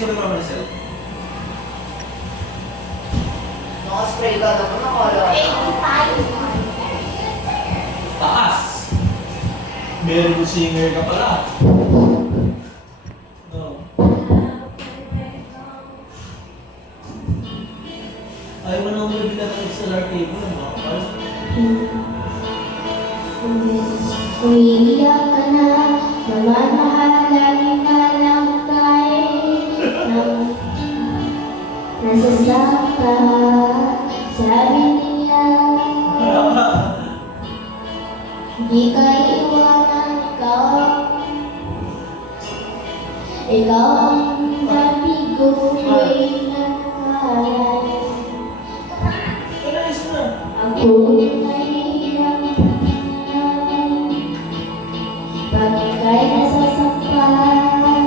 ko rin Mama Maricel. Naka-spray ka naman, nakala. Taas! Very good singer ka pala. No. Ayaw mo na umabilang ng solar table, mga kapal. Umiiyak ka na, namamahalagi ka lang tayo nasasakta, sabi niya. Di ka iwanan, ikaw ang nabigo ay nakakalay. Ako nahihirap pag ika'y nasasaktan.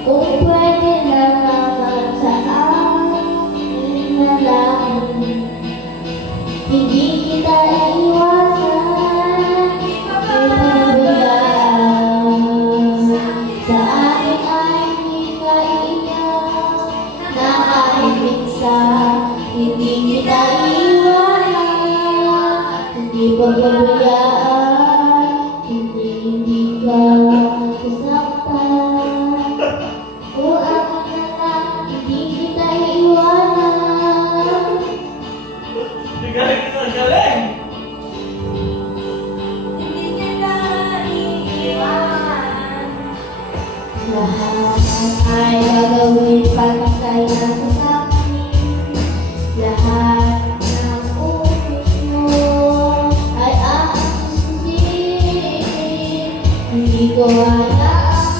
Kung pwede lang naman sa akin na lang, hindi kita iwanan, ipabayaan. Sa akin ay hindi ka iyak, na kahit minsan hindi kita iwanan, hindi pabayaan, hindi ka sasaktan. Kung ako na lang, hindi kita iwanan. Galing ka, galing! Hindi kita iiwan. Lahat ay gagawin pag ika'y nasa sakin. Lahat ng utos mo ay aking susundin. Hindi ko hayaan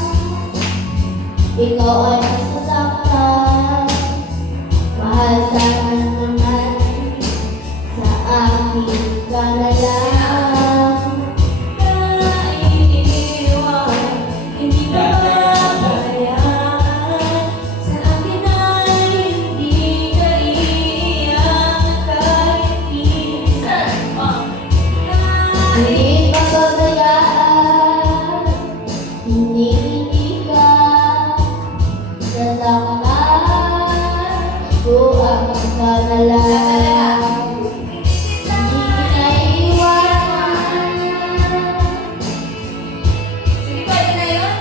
ikaw ay nasasaktan. Mahal sana naman sa akin ka na lang. Naiiwan, hindi ka pabayaan. Sa akin ay hindi ka iiyak kahit minsan. Hindi pabayaan, hindi ka sasaktan. Kung ako ka na lang, hindi kita iiwanan. Sige, pwede na yun?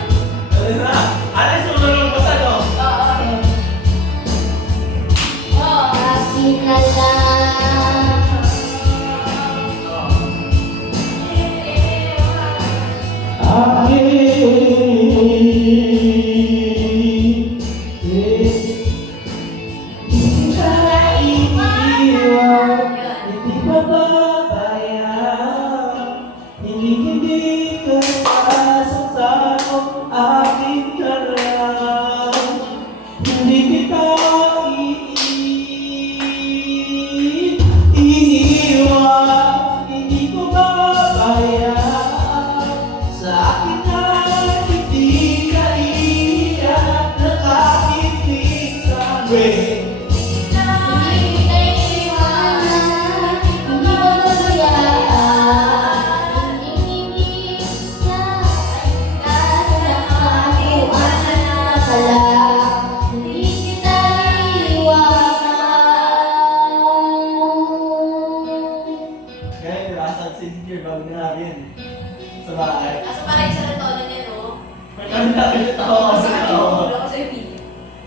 Galing na! Alis mo na lang basa, no? Akin na lang. Hindi ka iiwan, hindi pababayaan, hindi ka sasaktan kung akin ka lang. Hindi kita iiwan, hindi ko babayaan. Sa akin ay hindi ka iiyak na kahit minsan. Hindi kita iiwanan, hindi pababayaan. Hindi ka sasaktan kung akin ka lang. Hindi kita iiwanan. Kaya nirasan si Ginger bago namin sa bahay. Asa pa rin sa retono niya, no? May kami namin ito ako sa tao. Wala ko sa'yo video.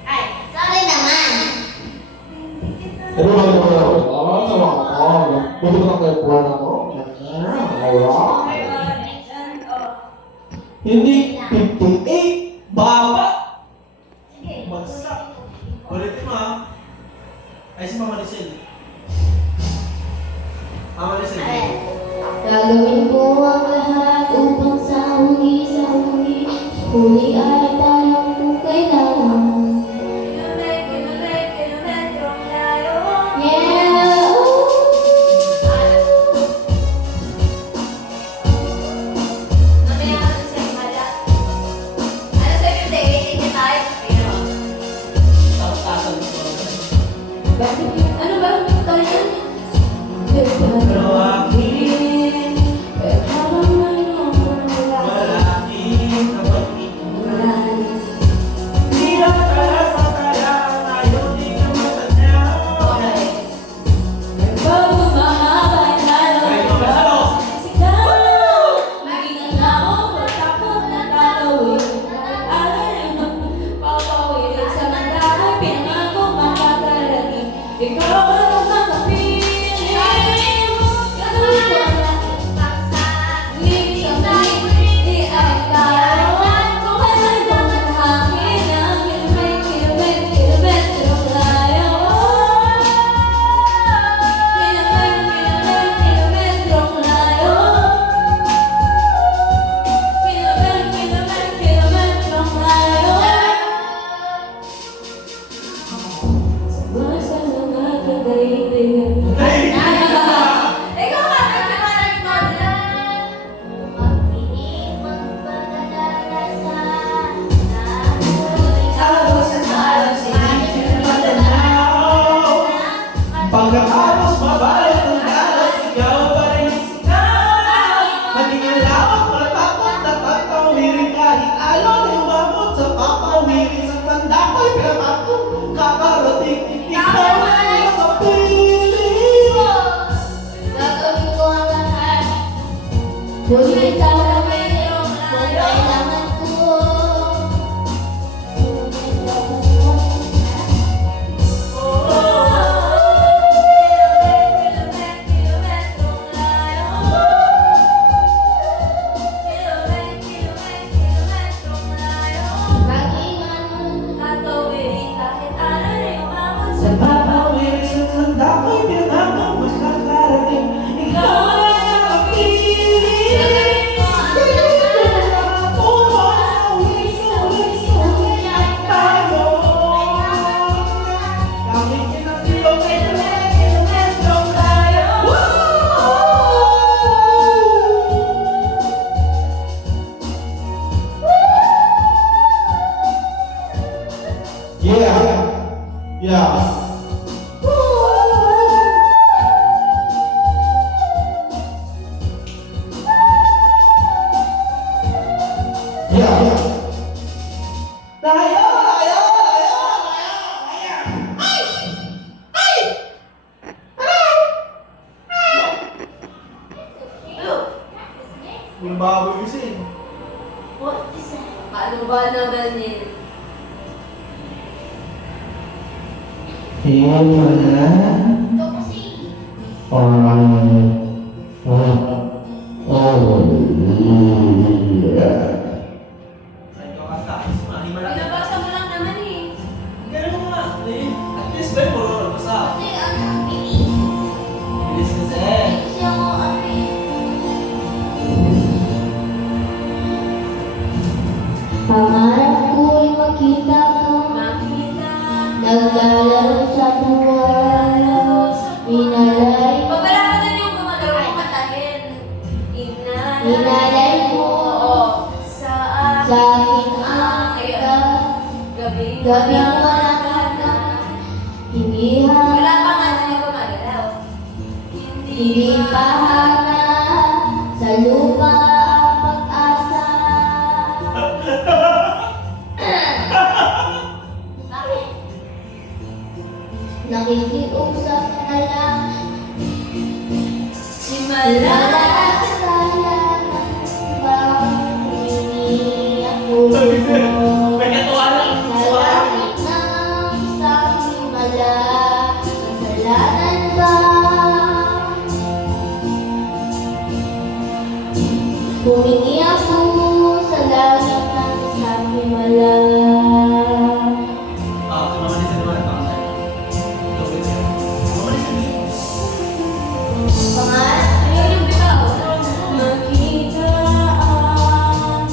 Ay, Sorry naman. Pero wala ko na ako. Sa mga ko. Buto na kayo po na ako. Hindi 58, baba! Bagsak. Ulitin mo, ha? Ay, si Mama Maricel. Mama Maricel. Gagawin ko ang lahat upang sa huli, huli ay tayong kung kailangan. Yeah! mamaya ka na sa'yo, hala. Ano sa'yo, 58 niya tayo? Ayun. Tapos-tasan mo. Bakit yun? Ano ba? Ito yan? Pero akin, Pero habang may wala aking kapatid. wala Ngunit sa langit, kung kailangan ko. Sa papawin sa tanda ko'y pinagmamang makakarating. Ikaw ay nakapiling. Puno sa ulit-ulit at tayo. Kaming kinatilo kilometrong tayo. Yeah. Yeah. Yeah. Tayo! Yung baboy kasi. Paano ba naman yun? Himala. Ay, kakanta. Mahimala. Binabasa mo lang naman eh. Ganun nga. At least ba yung basta. Bilis kasi. Pangarap ko'y makita ka, naglalaro sa buwan, inalay, Pabala mo din yung gumagalaw ng matahin. inalay mo Sa sa aking Ayun. gabi, Gabi. gabi malakad na, hindi Wala pa nga hana, din yung gumagalaw. hindi pa hana, sa lupa ang pag-asa. Bakit? Nakikiusap na lang, Himala. Malala sa lahat bang iniyak ko. May katuwa lang. Sa langit ng isang himala, kasalanan ba? Humingi ako sa langit ng isang himala. Mamalis sa naman ang pangay. Ito, pwede. Mamalis sa naman. Pangarap Ayun yung bigaw. makita ang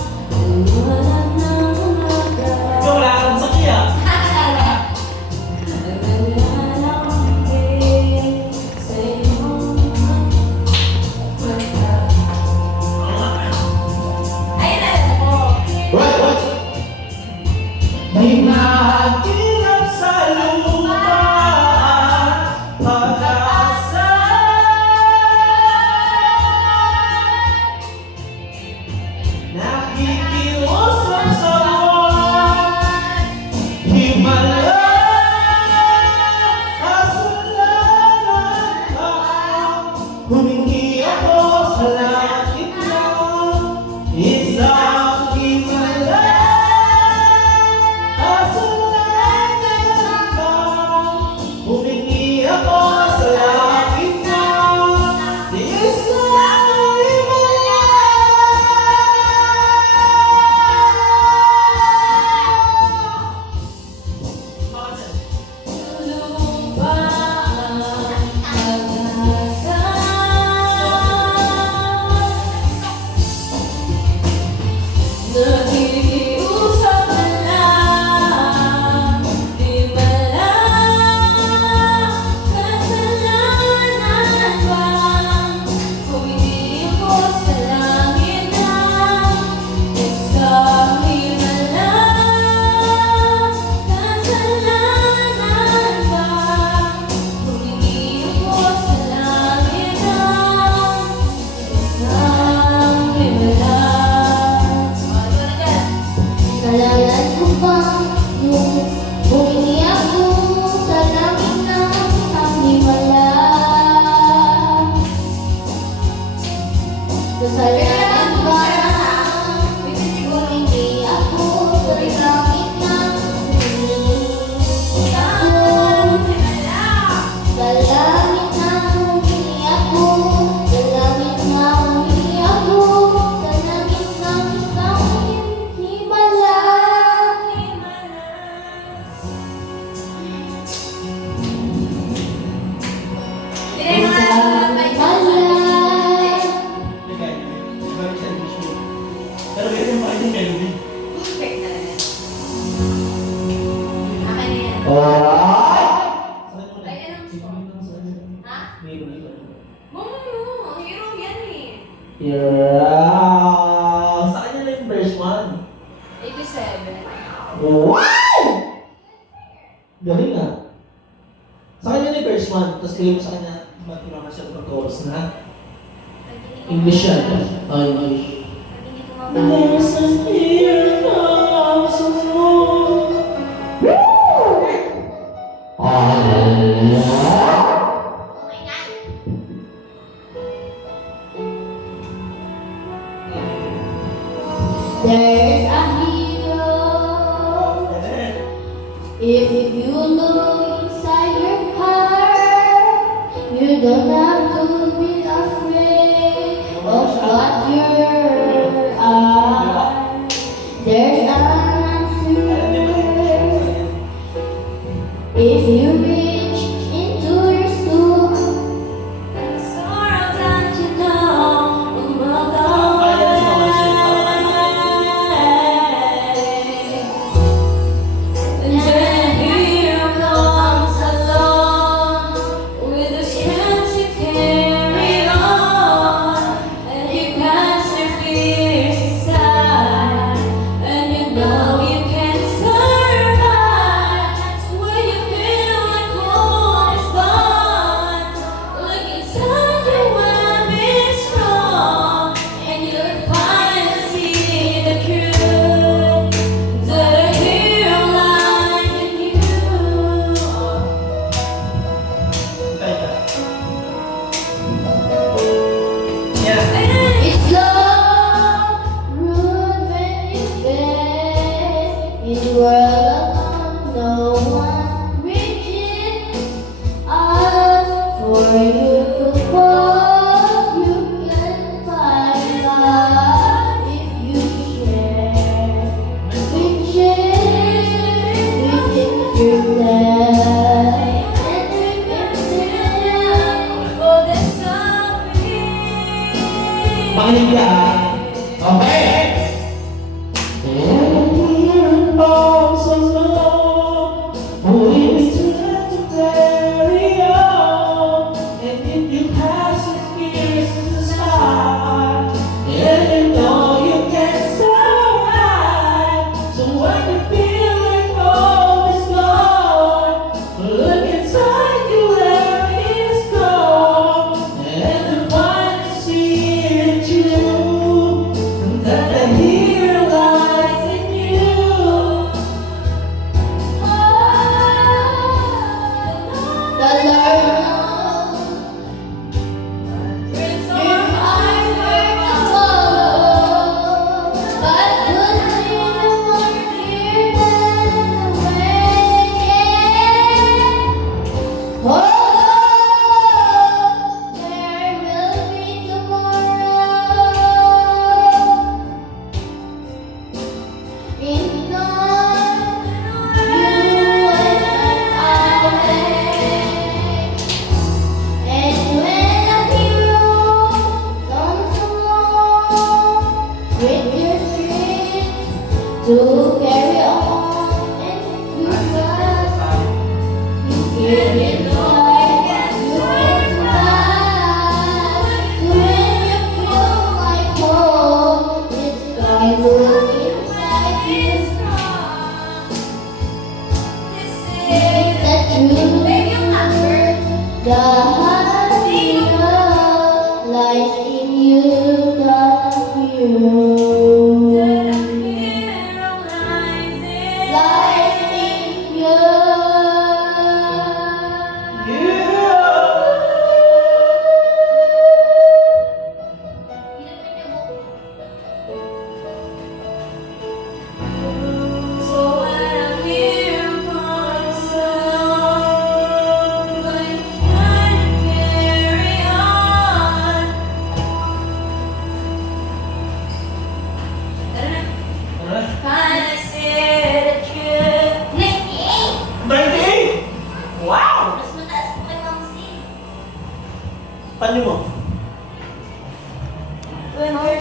umalan ng umaga. Ikaw wala kang sakya. Ayun, alam mo. What? May mahagilap sa lupa at pag-asa. Nakikiusap sa buwan, himala, kasalanan ka. Humingi ako sa langit na isang himala. Humingi ako sa langit na isang himala. Lupa ang pag-asa. Nakikiusap na lang, di malang kasalanan bang humingi ako sa langit ng isang himala. Kasalanan bang humingi ako sa langit ng isang himala. Kasalanan ko bang yung humingi ako sa langit ng isang himala? Kasalanan Yeah. Sa kanya na yung verse 1. 87. Wow! Galing ah. Sa kanya na yung verse 1. Tapos bigay mo sa kanya, ba't naman siya pag-chorus na? English yan. Oh, English. Pag hindi There's a fear of someone. There's a hero. If you look inside your heart, you don't have to be afraid of what you're are. There's an answer if you reach into your soul. sorrow that you know will go And then here comes along with the strength to carry on, and you pass your fears aside, and you know you can survive. So when you feel like hope is gone, look inside you and be strong, and you'll finally see the truth that a hero lies in you. Yeah. It's love, rude when you face in the world alone. No one reaches out for you to fall. You can find love if you share within yourself and within Oh, there's something. Pakinig ka ah. Okay. That the hero lies in you. The Lord knows Dreams your are eyes were to follow, but good dreams are near than away. Oh, there will be tomorrow. In time, you and I. And when a hero comes along with your strength to carry on and to fight, you give it all, you survive. When you feel like hope is gone inside you, take the truth. The hero lies in you, the hero lies in you. So when a hero comes along, but you can't carry on. Alright. Find